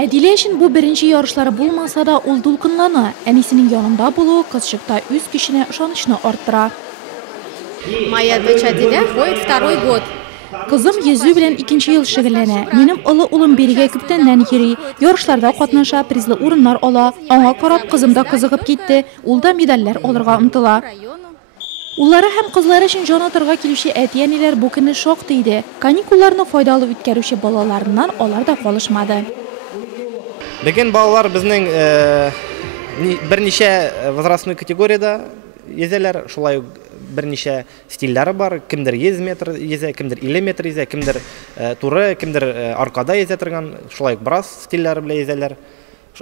Әдилә өчен бу беренче ярышлары булмаса да, ул дулкынлана. Әнисенең янында булуы кызчыкта үз көченә ышанычны арттыра. Моя дочь Адиля ходит второй год. Кызым йөзү белән 2нче ел шөгыльләнә. Минем улы улым бирегә күптәннән йөри. Ярышларда катнаша, призлы урыннар ала. Аңа карап кызым да кызыгып китте. Ул да медальләр алырга омтыла. Уллары һәм кызлары өчен җан атырга килүче әти-әниләр бу көнне шактый иде. Каникулларны файдалы үткәрүче балаларыннан алар да калышмады. Бүген балалар безнең берничә возрастной категорияда йөзәләр, шулай берничә стильләре бар. Кемдер 100 метр йөзә, кемдер 50 метр йөзә, кемдер туры, кемдер аркада йөзә торган, шулай брас стильләре белән йөзәләр.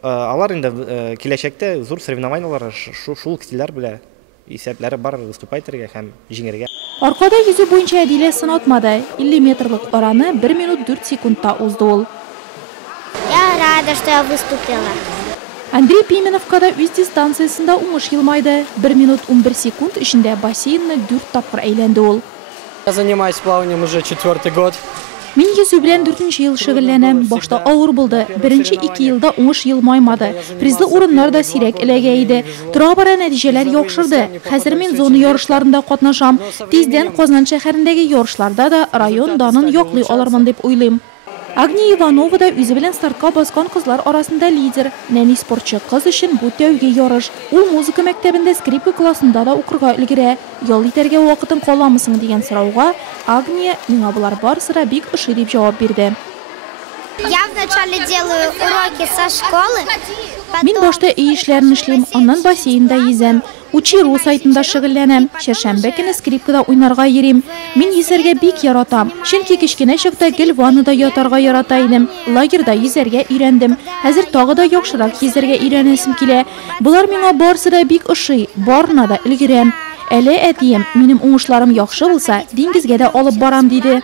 Алар инде киләчәктә зур соревнованиялар шул стильләр белән исәпләре бар выступать итәргә һәм җиңәргә. Аркада йөзү буенча Әдилә сынатмады. 50 метрлык араны 1 минут 4 секундта узды ул. Я рада, что я выступила. Андрей Пименовкада үз дистанциясында уңыш елмайды. 1 минут 11 секунд эчендә бассейнны 4 тапкыр әйләнде ул. Я занимаюсь плаванием уже 4-й год. Мин йөзү белән 4нче ел шөгыльләнәм. Башта авыр булды. Беренче 2 елда уңыш елмаймады. Призлы урыннар да сирәк эләгә иде. Тора бара нәтиҗәләр яхшырды. Хәзер мин зона ярышларында катнашам. Тиздән Казан шәһәрендәге ярышларда да район данын яклый алырмын дип уйлыйм. Агния Иванова да үзе белән стартка баскан кызлар арасында лидер. Нәни спортчы кыз өчен бу тәүге ярыш. Ул музыка мәктәбендә скрипка классында да укырга өлгерә. Ял итәргә вакытын каламысың дигән сорауга Агния миңа булар барысы да бик ошый дип җавап бирде. Я вначале делаю уроки со школы. Мин башта үй эшләрен эшлим, аннан бассейнда йөзәм. Учиру сайтында шөгыльләнәм. Шәршәмбе көне скрипкада уйнарга йөрим. Мин йөзәргә бик яратам. Чөнки кичкенә чакта гел ваннада ятарга ярата идем. Лагерда йөзәргә өйрәндем. Хәзер тагы да яхшырак йөзәргә өйрәнәсем килә. Булар миңа барысы да бик ошый, барына да өлгерәм. Әле әтием, минем уңышларым яхшы булса, диңгезгә дә алып барам диде.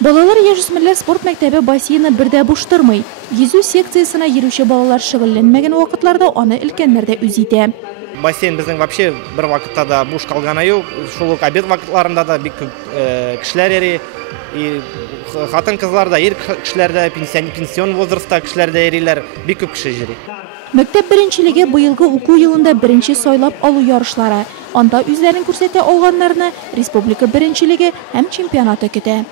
Балалар яшүсмерләр спорт мәктәбе бассейны бердә буш тормый. Йөзү секциясына йөрүче балалар шөгыльләнмәгән вакытларда аны өлкәннәр дә үз итә. Бассейн безнең вообще бер вакытта да буш калганы юк. Шул ук обед вакытларында да бик кешеләр йөри. И хатын-кызлар да, ир кешеләр дә, пенсион возрастта кешеләр дә йөриләр. Бик күп кеше йөри. Мәктәп беренчелеге быелгы уку елында беренче сайлап алу ярышлары. Анда үзләрен күрсәтә алганнарны республика беренчелеге һәм чемпионаты көтә.